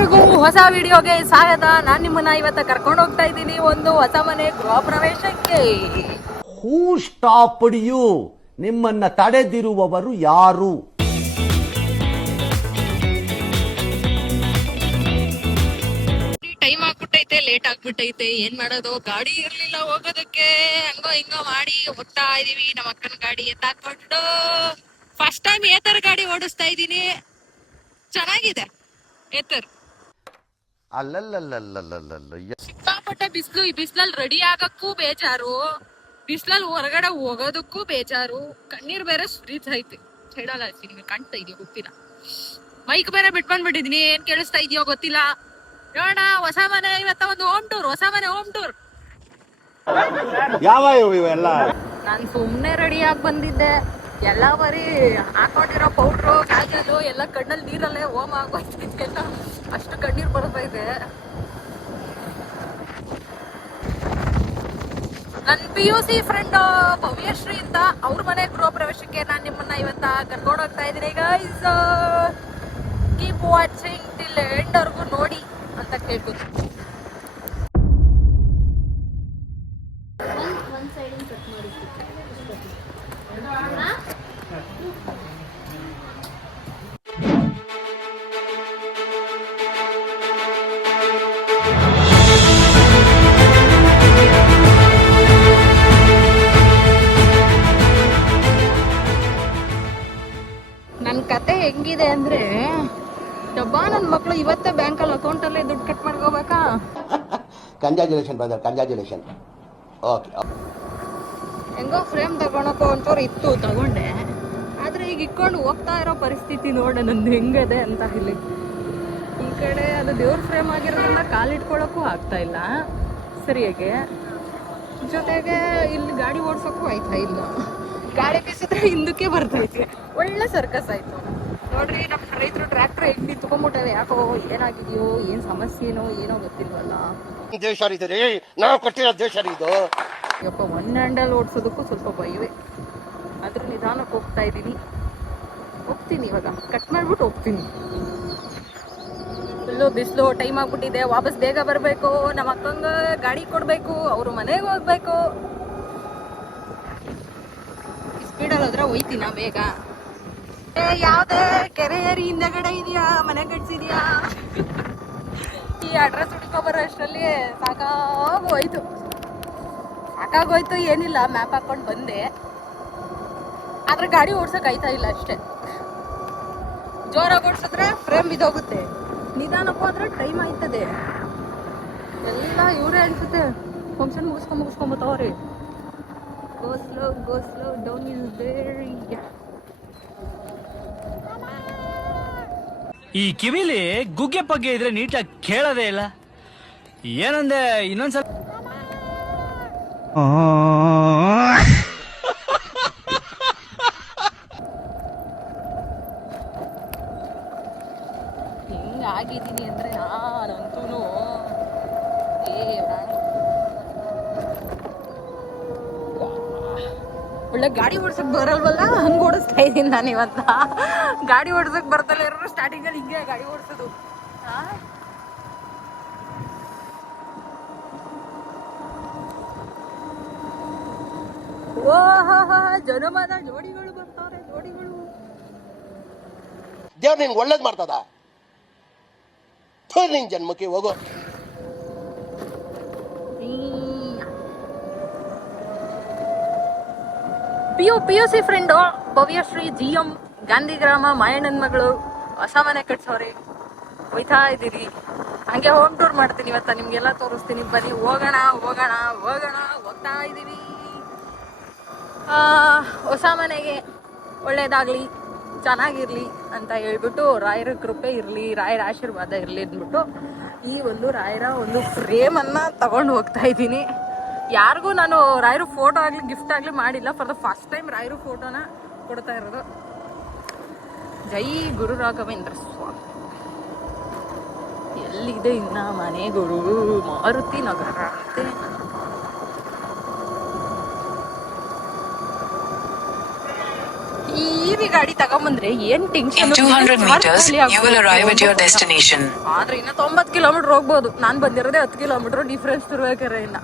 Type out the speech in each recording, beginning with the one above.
ಎಲ್ರಿಗೂ ಹೊಸ ವಿಡಿಯೋಗೆ ಸ್ವಾಗತ. ನಾನು ನಿಮ್ಮನ್ನ ಇವತ್ತು ಕರ್ಕೊಂಡು ಹೋಗ್ತಾ ಇದ್ದೀನಿ ಒಂದು ಹೊಸ ಮನೆ ಗೃಹ ಪ್ರವೇಶಕ್ಕೆ. ಹೂ ಸ್ಟಾಪ್ಡ್ ಯು? ನಿಮ್ಮನ್ನ ತಡೆದಿರುವವರು ಯಾರು? ಟೈಮ್ ಆಗ್ಬಿಟ್ಟೈತೆ, ಲೇಟ್ ಆಗ್ಬಿಟ್ಟೈತೆ, ಏನ್ ಮಾಡೋದು? ಗಾಡಿ ಇರ್ಲಿಲ್ಲ ಹೋಗೋದಕ್ಕೆ. ಹಂಗೋ ಹಿಂಗೋ ಮಾಡಿ ಹೋಗ್ತಾ ಇದೀವಿ. ನಮ್ಮ ಅಕ್ಕನ ಗಾಡಿ ಎತ್ತಾಕೊಂಡು ಫಸ್ಟ್ ಟೈಮ್ ಏತರ್ ಗಾಡಿ ಓಡಿಸ್ತಾ ಇದೀನಿ. ಚೆನ್ನಾಗಿದೆ ಏತರ್. ಅಲ್ಲಲ್ಲಲ್ಲಲ್ಲಲ್ಲಲ್ಲ, ಸಿಕ್ಕಾಪಟ್ಟೆ ಬಿಸಿಲು. ಈ ಬಿಸಿಲಲ್ಲಿ ರೆಡಿ ಆಗಕ್ಕೂ ಬೇಜಾರು, ಬಿಸಿಲಲ್ಲಿ ಹೊರಗಡೆ ಹೋಗೋದಕ್ಕೂ ಬೇಜಾರು. ಕಣ್ಣೀರ್ ಬೇರೆ ಸುರಿತೈತೆ. ಹೇಳಲ್ಲ ನಿಮ್ಗೆ ಕಾಣ್ತಾ ಇದೆಯೋ ಗೊತ್ತಿಲ್ಲ. ಮೈಕ್ ಬೇರೆ ಬಿಟ್ಕೊಂಡ್ಬಿಟ್ಟಿದೀನಿ, ಏನ್ ಕೇಳಿಸ್ತಾ ಇದೆಯೋ ಗೊತ್ತಿಲ್ಲ. ನೋಡೋಣ. ಹೊಸ ಮನೆ ಇವತ್ತ ಒಂದು ಹೋಮ್ ಟೂರ್, ಹೊಸ ಮನೆ ಹೋಮ್ ಟೂರ್. ಯಾವ ಇವೆಲ್ಲ? ನಾನ್ ಸುಮ್ನೆ ರೆಡಿ ಆಗಿ ಬಂದಿದ್ದೆ. ಎಲ್ಲ ಬರೀ ಹಾಕೊಂಡಿರೋ ಪೌಡ್ರು ಕಾಜಲು ಎಲ್ಲ ಕಣ್ಣಲ್ಲಿ ನೀರಲ್ಲೇ ಹೋಮ ಆಗೋಯ್ತೈತೆ. ಎಲ್ಲ ಅಷ್ಟು ಕಣ್ಣೀರ್ ಬರ್ತಾ ಇದೆ. ನನ್ನ PUC ಫ್ರೆಂಡ್ ಭವ್ಯಶ್ರೀ ಅಂತ, ಅವ್ರ ಮನೆ ಗೃಹ ಪ್ರವೇಶಕ್ಕೆ ನಾನು ನಿಮ್ಮನ್ನ ಇವತ್ತ ಕರ್ಕೊಂಡು ಹೋಗ್ತಾ ಇದ್ದೀನಿ. Guys, keep watching till end ವರ್ಗು ನೋಡಿ ಅಂತ ಕೇಳ್ಬೋದು. ನನ್ನ ಕತೆ ಹೆಂಗಿದೆ ಅಂದ್ರೆ, ಡಬ್ಬಾ ನನ್ನ ಮಕ್ಳು ಇವತ್ತೇ ಬ್ಯಾಂಕಲ್ಲಿ ಅಕೌಂಟಲ್ಲೇ ದುಡ್ಡು ಕಟ್ ಮಾಡ್ಕೋಬೇಕಾ? Congratulation brother, congratulation. ಓಕೆ, ಹೆಂಗೋ ಫ್ರೇಮ್ ತಗೊಳಕ್ಕೋ ಒಂಚೂರು ಇತ್ತು, ತಗೊಂಡೆ. ಆದ್ರೆ ಈಗ ಇಟ್ಕೊಂಡು ಹೋಗ್ತಾ ಇರೋ ಪರಿಸ್ಥಿತಿ ನೋಡ ನಂದು ಹೆಂಗದೆ ಅಂತ. ಇಲ್ಲಿ ಈ ಕಡೆ ಅದು ದೇವ್ರ ಫ್ರೇಮ್ ಆಗಿರೋದ್ರಿಂದ ಕಾಲಿಟ್ಕೊಳ್ಳೋಕ್ಕೂ ಆಗ್ತಾ ಇಲ್ಲ ಸರಿಯಾಗಿ. ಜೊತೆಗೆ ಇಲ್ಲಿ ಗಾಡಿ ಓಡ್ಸೋಕ್ಕೂ ಆಯ್ತಾ ಇಲ್ಲ. ಗಾಡಿ ಬೀಸಿದ್ರೆ ಹಿಂದಕ್ಕೆ ಬರ್ತೈತಿ. ಒಳ್ಳೆ ಸರ್ಕಸ್ ಆಯ್ತು ನೋಡ್ರಿ. ನಮ್ಮ ರೈತರು ಟ್ರ್ಯಾಕ್ಟರ್ ಹೆಂಗ್ ನಿಂತ್ಕೊಂಡ್ಬಿಟ್ಟವೆ. ಯಾಕೋ ಏನಾಗಿದೆಯೋ, ಏನ್ ಸಮಸ್ಯೆನೋ ಏನೋ ಗೊತ್ತಿಲ್ವಲ್ಲ. ದೇಶ ರೀ, ನಾವು ಕಟ್ಟಿರೋ ದೇಶ ಇದು. ಯಪ್ಪ, ಒನ್ ಹ್ಯಾಂಡಲ್ ಓಡಿಸೋದಕ್ಕೂ ಸ್ವಲ್ಪ ಭಯವೇ. ಆದ್ರೂ ನಿಧಾನಕ್ಕೆ ಹೋಗ್ತಾ ಇದ್ದೀನಿ. ಹೋಗ್ತೀನಿ ಇವಾಗ, ಕಟ್ ಮಾಡ್ಬಿಟ್ಟು ಹೋಗ್ತೀನಿ. ಫುಲ್ಲು ಬಿಸಿಲು, ಟೈಮ್ ಆಗ್ಬಿಟ್ಟಿದೆ. ವಾಪಸ್ ಬೇಗ ಬರಬೇಕು. ನಮ್ಮ ಅಕ್ಕಂಗ ಗಾಡಿ ಕೊಡಬೇಕು, ಅವರು ಮನೆಗೆ ಹೋಗ್ಬೇಕು. ಸ್ಪೀಡಲ್ಲಿ ಹೋದ್ರೆ ಹೋಯ್ತೀನ ಬೇಗ. ಯಾವ್ದೇ ಕೆರೆ ಏರಿ ಹಿಂದೆಗಡೆ ಇದೆಯಾ, ಮನೆ ಕಟ್ಸಿದ್ಯಾ? ಈ ಅಡ್ರೆಸ್ ಹುಡ್ಕೊಬರೋ ಅಷ್ಟರಲ್ಲಿ ಸಾಕಾಗೋಯ್ತು. ಏನಿಲ್ಲ, ಮ್ಯಾಪ್ ಹಾಕೊಂಡು ಬಂದೆ. ಆದ್ರೆ ಗಾಡಿ ಓಡ್ಸಕ್ ಆಯ್ತಾ ಇಲ್ಲ ಅಷ್ಟೇ. ಜೋರಾಗಿ ಓಡ್ಸಿದ್ರೆ ಫ್ರೇಮ್ ಬಿದ್ದೋಗುತ್ತೆ, ನಿಧಾನಕ್ಕೆ ಹೋದ್ರೆ ಟೈಮ್ ಆಯ್ತದೆ. ಎಲ್ಲ ಇವರೇ ಅನ್ಸುತ್ತೆ ಫಂಕ್ಷನ್ ಮುಗಿಸ್ಕೊಂಬತ್ತವ್ರಿ. Go slow down is very. ಈ ಕಿವಿಲಿ ಗುಗ್ಗೆ ಪಗ್ಗೆ ಇದ್ರೆ ನೀಟಾಗಿ ಕೇಳೋದೇ ಇಲ್ಲ. ಏನಂದೆ ಇನ್ನೊಂದ್ಸಲ? ಹಿಂಗಾಗಿದ್ದೀನಿ ಅಂದ್ರೆ ನಾನಂತೂ ಒಳ್ಳೆ ಗಾಡಿ ಓಡ್ಸಕ್ ಬರಲ್ವಲ್ಲ, ಹಂಗ ಓಡಿಸ್ತಾ ಇದ್ದೀನಿ ನಾನು ಇವತ್ತ. ಗಾಡಿ ಓಡ್ಸಕ್ ಬರ್ತಲ್ಲ ಇರೋ ಸ್ಟಾರ್ಟಿಂಗ್ ಅಲ್ಲಿ ಹಿಂಗೆ ಗಾಡಿ ಓಡಿಸೋದು. ಜನಮನ ಜೋಡಿಗಳು ಬರ್ತಾರೆ, ಜೋಡಿಗಳು. ದೇವ್ರು ನಿನ್ಗೆ ಒಳ್ಳೇದ್ ಮಾಡ್ತದ. ನಿನ್ ಜನ್ಮಕ್ಕೆ ಹೋಗೋ. PUC friend Bhavyashree GM, Gandhigrama, ಮಾಯಣ್ಣನ ಮಗಳು, ಹೊಸ ಮನೆ ಕಟ್ಸೋರಿ. ಹೋಯ್ತಾ ಇದ್ದೀರಿ. ಹಂಗೆ ಹೋಮ್ ಟೂರ್ ಮಾಡ್ತೀನಿ ಇವತ್ತ, ನಿಮ್ಗೆಲ್ಲ ತೋರಿಸ್ತೀನಿ. ಬನ್ನಿ ಹೋಗೋಣ. ಹೋಗ್ತಾ ಇದ್ದೀವಿ. ಹೊಸ ಮನೆಗೆ ಒಳ್ಳೇದಾಗ್ಲಿ, ಚೆನ್ನಾಗಿರ್ಲಿ ಅಂತ ಹೇಳ್ಬಿಟ್ಟು, ರಾಯರ ಕೃಪೆ ಇರಲಿ, ರಾಯರ ಆಶೀರ್ವಾದ ಇರಲಿ ಅಂದ್ಬಿಟ್ಟು ಈ ಒಂದು ರಾಯರ ಒಂದು ಫ್ರೇಮನ್ನು ತಗೊಂಡು ಹೋಗ್ತಾ ಇದ್ದೀನಿ. ಯಾರಿಗೂ ನಾನು ರಾಯರು ಫೋಟೋ ಆಗಲಿ ಗಿಫ್ಟ್ ಆಗಲಿ ಮಾಡಿಲ್ಲ. ಫಾರ್ ದ ಫಸ್ಟ್ ಟೈಮ್ ರಾಯರು ಫೋಟೋನ ಕೊಡ್ತಾ ಇರೋದು. ಜೈ ಗುರು ರಾಘವೇಂದ್ರ ಸ್ವಾಮಿ. ಎಲ್ಲಿದೆ ಇನ್ನ ಮನೆಗಳು? ಮಾರುತಿ ನಗರ ಅಂತೆ. ಈ EV ಗಾಡಿ ತಗೊಂಬಂದ್ರೆ ಏನ್ tension. 200 meters, you will arrive at your destination. ಆದ್ರೆ ಇನ್ನ 90 ಕಿಲೋಮೀಟರ್ ಹೋಗ್ಬೋದು. ನಾನ್ ಬಂದಿರೋದೇ 10 ಕಿಲೋಮೀಟರ್ ಡಿಫ್ರೆನ್ಸ್ ಇರ್ಬೇಕಾರೆ. ಇನ್ನ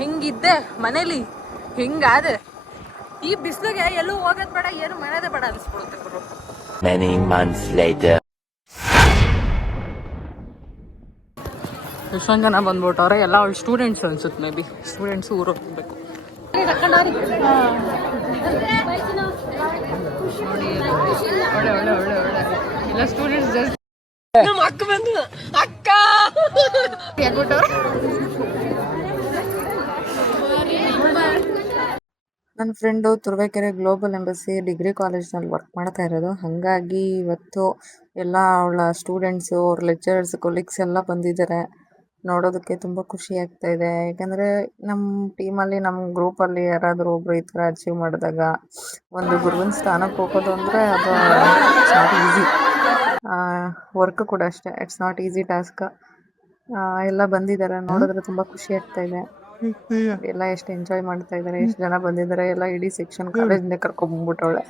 ಹಿಂಗಿದ್ದೆ ಮನೇಲಿ, ಹಿಂಗಾದೆ ಈ ಬಿಸಿಲಿಗೆ ಎಲ್ಲೂ ಹೋಗೋದ್ ಬೇಡ, ಏನು ಮಾಡೋದೇ ಬೇಡ ಅನ್ಸ್ಬಿಡುತ್ತೆ ಗುರು. Many months later. ಎಷ್ಟೊಂದು ಜನ ಬಂದ್ಬಿಟ್ಟವ್ರೆ, ಎಲ್ಲ ಅವಳು ಸ್ಟೂಡೆಂಟ್ಸ್ ಅನ್ಸುತ್ತೆ. ಮೇ ಬಿ ಸ್ಟೂಡೆಂಟ್ಸ್ ಊರು ಹೋಗ್ಬೇಕು. ನೋಡಿ ಒಳ್ಳೆ ಒಳ್ಳೆ ಒಳ್ಳೆ ಒಳ್ಳೆ ಎಲ್ಲ ಸ್ಟೂಡೆಂಟ್ಸ್ ಜಸ್ಟ್ ನಮ್ಮ ಅಕ್ಕ ಬಂದು ಅಕ್ಕ ಯಾಕೊಟ್ಟವ್ರೆ. ನನ್ನ friend Turuvekere global embassy degree ಕಾಲೇಜ್ನಲ್ಲಿ ವರ್ಕ್ ಮಾಡ್ತಾ ಇರೋದು. ಹಾಗಾಗಿ ಇವತ್ತು ಎಲ್ಲ ಅವಳ ಸ್ಟೂಡೆಂಟ್ಸು, ಅವ್ರ ಲೆಕ್ಚರರ್ಸ್, ಕೊಲೀಗ್ಸ್ ಎಲ್ಲ ಬಂದಿದ್ದಾರೆ. ನೋಡೋದಕ್ಕೆ ತುಂಬ ಖುಷಿ ಆಗ್ತಾ ಇದೆ. ಯಾಕಂದರೆ ನಮ್ಮ ಟೀಮಲ್ಲಿ, ನಮ್ಮ ಗ್ರೂಪಲ್ಲಿ ಯಾರಾದರೂ ಒಬ್ಬರು ಈ ಥರ ಅಚೀವ್ ಮಾಡಿದಾಗ, ಒಂದು ಗುರುವಿನ ಸ್ಥಾನಕ್ಕೆ ಹೋಗೋದು ಅಂದರೆ ಅದು ಇಟ್ಸ್ ನಾಟ್ ಈಸಿ. ವರ್ಕ್ ಕೂಡ ಅಷ್ಟೇ, ಇಟ್ಸ್ ನಾಟ್ ಈಸಿ ಟಾಸ್ಕ್. ಎಲ್ಲ ಬಂದಿದ್ದಾರೆ, ನೋಡಿದ್ರೆ ತುಂಬ ಖುಷಿ ಆಗ್ತಾ ಇದೆ. ಎಲ್ಲ ಎಷ್ಟು ಎಂಜಾಯ್ ಮಾಡ್ತಾ ಇದ್ದಾರೆ, ಎಷ್ಟು ಜನ ಬಂದಿದ್ದಾರೆ, ಎಲ್ಲ ಇಡೀ ಸೆಕ್ಷನ್ ಕಾಲೇಜ್ನೇ ಕರ್ಕೊಂಡ್ಬಂದ್ಬಿಟ್ಟವಳೆ.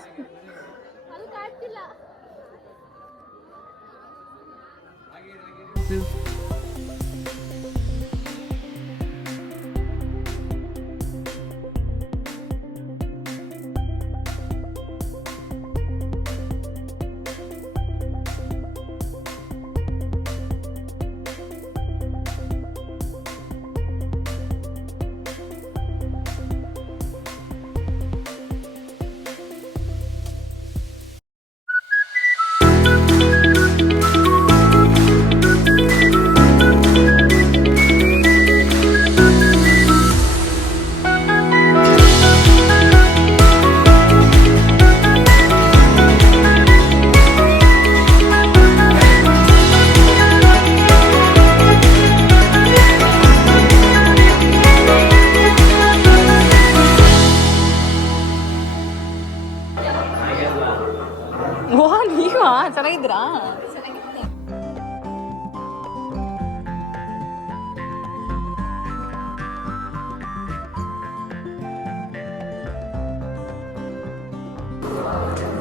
ಚೆನ್ನಾಗಿದ್ರಾ?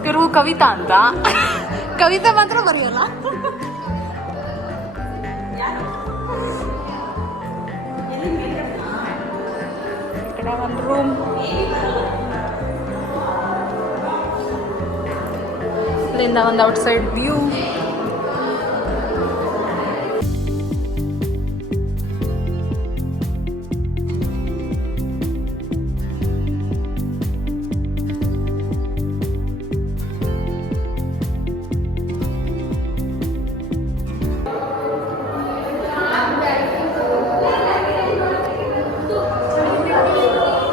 ಇವರು ಕವಿತಾ ಅಂತ. ಕವಿತಾ ಮಾತ್ರ ಬರೆಯಲ್ಲ. ಈ ಕಡೆ ಒಂದು ರೂಮ್, ಇಲ್ಲಿಂದ ಒಂದು ಔಟ್ಸೈಡ್ ವ್ಯೂ.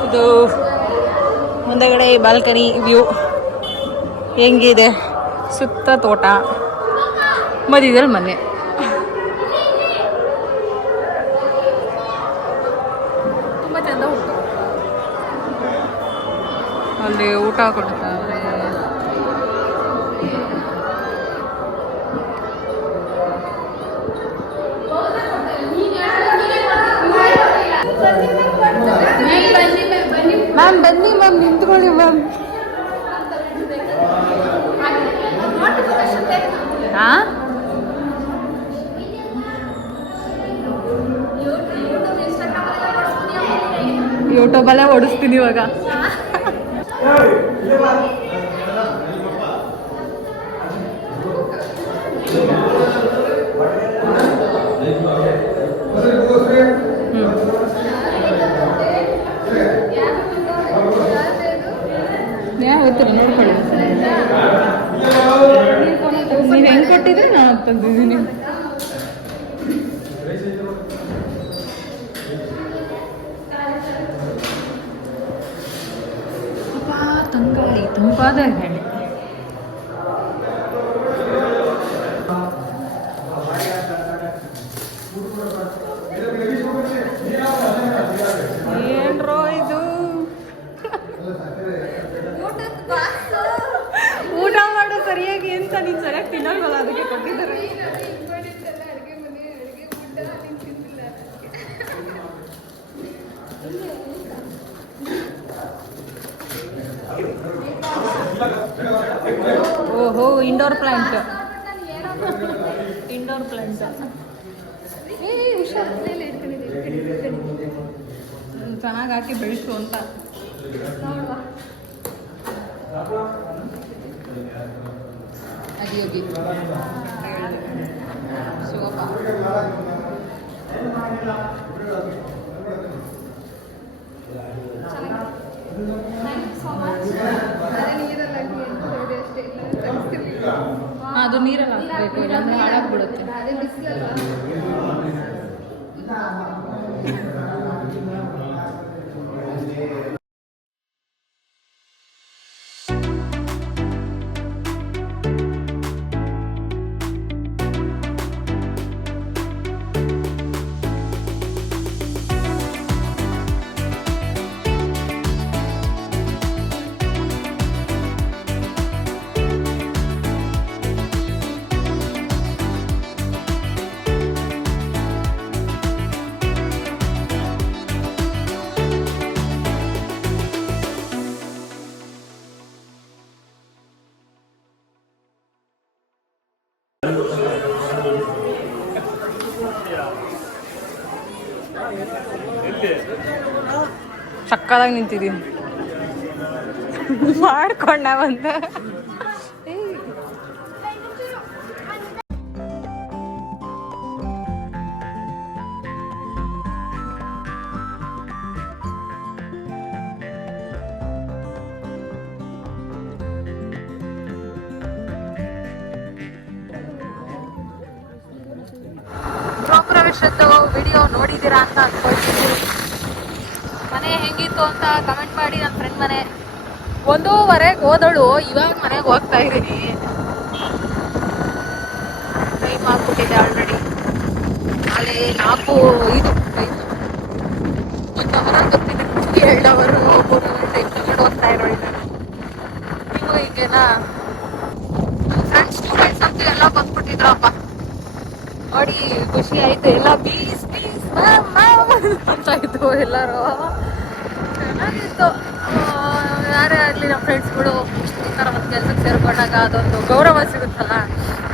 ಇದು ಮುಂದಗಡೆ ಬಾಲ್ಕನಿ ವ್ಯೂ ಹೆಂಗಿದೆ, ಸುತ್ತ ತೋಟ, ಮಧ್ಯದಲ್ಲಿ ಮನೆ. ತುಂಬ ಚಂದ ಉಂಟು. ಅಲ್ಲಿ ಊಟ ಕೊಡ್ತಾರೆ. ಮ್ಯಾಮ್ ಬನ್ನಿ ಮ್ಯಾಮ್, ನಿಂತ್ಕೊಳ್ಳಿ ಮ್ಯಾಮ್. ಯೂಟ್ಯೂಬಲ್ಲೇ ಓಡಿಸ್ತೀನಿ ಇವಾಗ. ಗೊತ್ತಿಲ್ಲ, ನೋಡ್ಕೊಳ್ಳಿ. ನೀವು ಹೆಂಗೆ ಕೊಟ್ಟಿದ್ರೆ ನಾನು ತಂದಿದ್ದೀನಿ. ತಂಗಾಳಿ, ತಂಪಾದ ಗಾಳಿ. ಏನ್ರೋ ಇದು ಊಟ ಮಾಡೋ ಸರಿಯಾಗಿ ಅಂತ ನೀನು ಸರಿಯಾಗಿ ತಿನ್ನಲ್ವಲ್ಲ, ಅದಕ್ಕೆ ಕೊಟ್ಟಿದ್ದಾರೆ. ಇಂಡೋರ್ ಪ್ಲಾಂಟ್ ಇಂಡೋರ್ ಪ್ಲಾಂಟ್ ಚೆನ್ನಾಗಿ ಹಾಕಿ ಬೆಳೆಸು ಅಂತ ಅಗಿ ಹೋಗಿ ಶಿವಪ್ಪ ಅದು ನೀರಲ್ಲಿ ಹಾಕಬೇಕು ಇಲ್ಲಾಂದ್ರೆ ಹಾಳಾಗ್ಬಿಡುತ್ತೆ. ಸಕ್ಕದಾಗಿ ನಿಂತಿದ್ದೀನಿ ಮಾಡ್ಕೊಂಡ ಬಂದ ಗೃಹಪ್ರವೇಶದ್ದು ವಿಡಿಯೋ ನೋಡಿದ್ದೀರಾ ಅಂತ ಅನ್ಕೊಳ್ತೀನಿ. ಮನೆ ಹೆಂಗಿತ್ತು ಅಂತ ಕಮೆಂಟ್ ಮಾಡಿ. ನನ್ನ ಫ್ರೆಂಡ್ ಮನೆ 1:15 ಹೋದಳು, ಇವಾಗ ಮನೆಗೆ ಹೋಗ್ತಾ ಇದ್ದೀನಿ. ಟೈಮ್ ಆಗ್ಬಿಟ್ಟಿದೆ ಆಲ್ರೆಡಿ. ನಾಳೆ 4:05 ಟೈಮ್. 1 ಅವರ್ ಗೊತ್ತಿದೆ, 2 ಅವರು 3 ಟೈಮ್ ತಗೊಂಡು ಹೋಗ್ತಾ ಇರೋಳು. ನೀವು ಹಿಂಗೇನಾ? ಫ್ರೆಂಡ್ಸ್ ಸ್ಟೂಡೆಂಟ್ಸ್ ಅಂತ ಎಲ್ಲ ಬಂದ್ಬಿಟ್ಟಿದ್ರಪ್ಪ, ನೋಡಿ ಖುಷಿ ಆಯ್ತು. ಎಲ್ಲ ಬೀಸ್ ಅಂತ ಇತ್ತು ಎಲ್ಲರೂ. ಚೆನ್ನಾಗಿತ್ತು. ಯಾರೇ ಆಗಲಿ ನಮ್ಮ ಫ್ರೆಂಡ್ಸ್ಗಳು ಈ ಥರ ಒಂದು ಕೆಲಸಕ್ಕೆ ಸೇರ್ಕೊಂಡಾಗ ಅದೊಂದು ಗೌರವ ಸಿಗುತ್ತಲ್ಲ,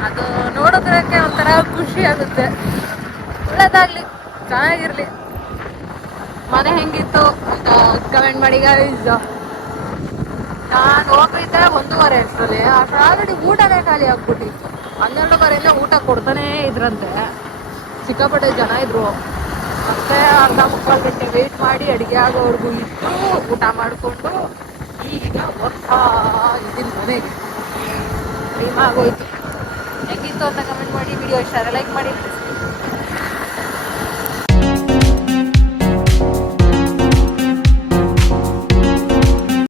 ಅದು ನೋಡೋದಕ್ಕೆ ಒಂಥರ ಖುಷಿ ಆಗುತ್ತೆ. ಒಳ್ಳೇದಾಗಲಿ, ಚೆನ್ನಾಗಿರಲಿ. ಮನೆ ಹೆಂಗಿತ್ತು ಅಂತ ಕಮೆಂಟ್ ಮಾಡಿ ಗೈಸ್. ನಾನು ಹೋಗಿದ್ದೆ 1:15 ಅಷ್ಟರಲ್ಲಿ. ಆಲ್ರೆಡಿ ಊಟನೇ ಖಾಲಿ ಆಗ್ಬಿಟ್ಟಿತ್ತು. 12:15 ಊಟ ಕೊಡ್ತಾನೇ ಇದ್ರಂತೆ. ಸಿಕ್ಕಾಪಟ್ಟೆ ಜನ ಇದ್ರು. ಮತ್ತೆ ಅರ್ಧ ಮುಕ್ಕಾಲು ಗಂಟೆ ವೆಯ್ಟ್ ಮಾಡಿ ಅಡುಗೆ ಆಗೋವರೆಗೂ ಇದ್ದು ಊಟ ಮಾಡಿಕೊಂಡು ಈಗ ಹೋಗ್ತಾ ಇದ್ದೀನಿ ಮನೆಗೆ. ಟೈಮ್ ಆಗೋಯ್ತು. ಹೆಂಗಿತ್ತು ಅಂತ ಕಮೆಂಟ್ ಮಾಡಿ. ವಿಡಿಯೋ ಇಷ್ಟ ಲೈಕ್ ಮಾಡಿ.